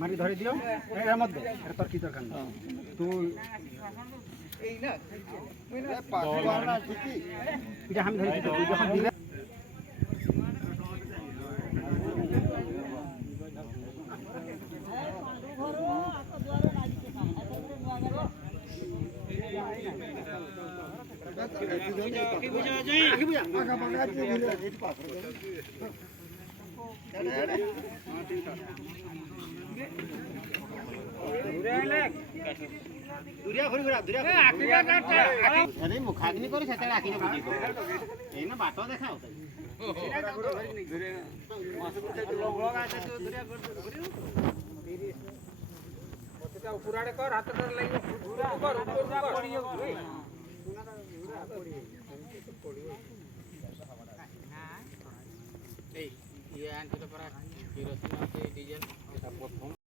মাটি ধরে দিও এর মধ্যে তোর কি দরকার তুই এটা আমি ধরে দিতে যখন দিলে মুখাগ্নি করে সেটা আঁকি এই না বাট দেখাও ডিজেল